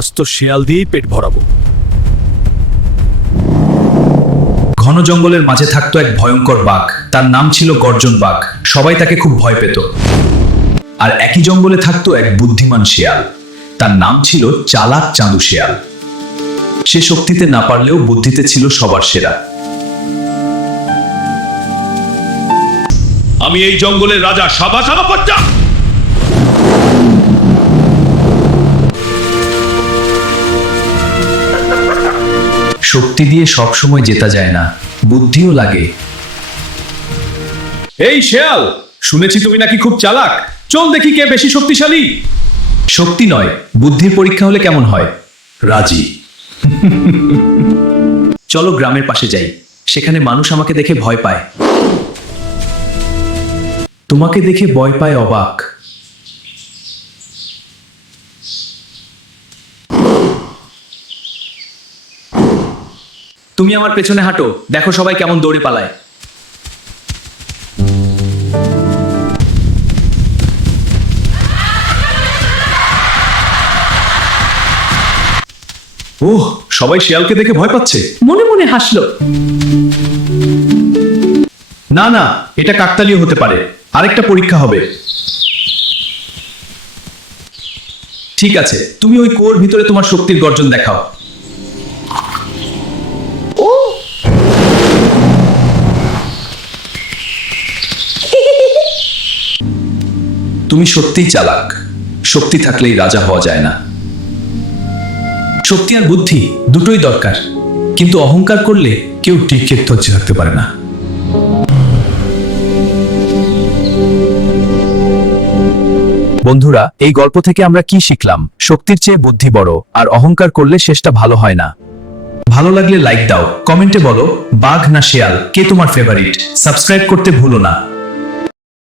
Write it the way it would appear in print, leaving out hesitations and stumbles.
আজ তো শিয়াল দিয়েই পেট ভরাবো। ঘন জঙ্গলের মাঝে থাকতো এক ভয়ঙ্কর বাঘ। তার নাম ছিল গর্জন বাঘ। সবাই তাকে খুব ভয় পেত। আর একই জঙ্গলে থাকতো এক বুদ্ধিমান শিয়াল। তার নাম ছিল চালাক চাঁদু শিয়াল। সে শক্তিতে না পারলেও বুদ্ধিতে ছিল সবার সেরা। আমি এই জঙ্গলের রাজা, সাবা সাবা পচ্চা। শক্তি দিয়ে সবসময় জেতা যায় না, বুদ্ধিও লাগে। এই শিয়াল, শুনেছি তুমি নাকি খুব চালাক। চল দেখি কে বেশি শক্তিশালী। শক্তি নয়, বুদ্ধির পরীক্ষা হলে কেমন হয়? রাজি। চলো গ্রামের পাশে যাই। সেখানে মানুষ আমাকে দেখে ভয় পায়। তোমাকে দেখে ভয় পায় অবাক। তুমি আমার পেছনে হাঁটো, দেখো সবাই কেমন দৌড়ে পালায়। ওহ, সবাই শিয়ালকে দেখে ভয় পাচ্ছে। মনে মনে হাসলো। না না, এটা কাকতালীয় হতে পারে। আরেকটা পরীক্ষা হবে। ঠিক আছে, তুমি ওই কুয়োর ভিতরে তোমার শক্তির গর্জন দেখাও। তুমি সত্যিই চালাক। শক্তি থাকলেই রাজা হওয়া যায় না। শক্তি আর বুদ্ধি দুটোই দরকার, কিন্তু অহংকার করলে কেউ টিকে ধৈর্য রাখতে পারে না। বন্ধুরা, এই গল্প থেকে আমরা কি শিখলাম? শক্তির চেয়ে বুদ্ধি বড়, আর অহংকার করলে শেষটা ভালো হয় না। ভালো লাগলে লাইক দাও, কমেন্টে বলো বাঘ না শেয়াল কে তোমার ফেভারিট। সাবস্ক্রাইব করতে ভুলো না।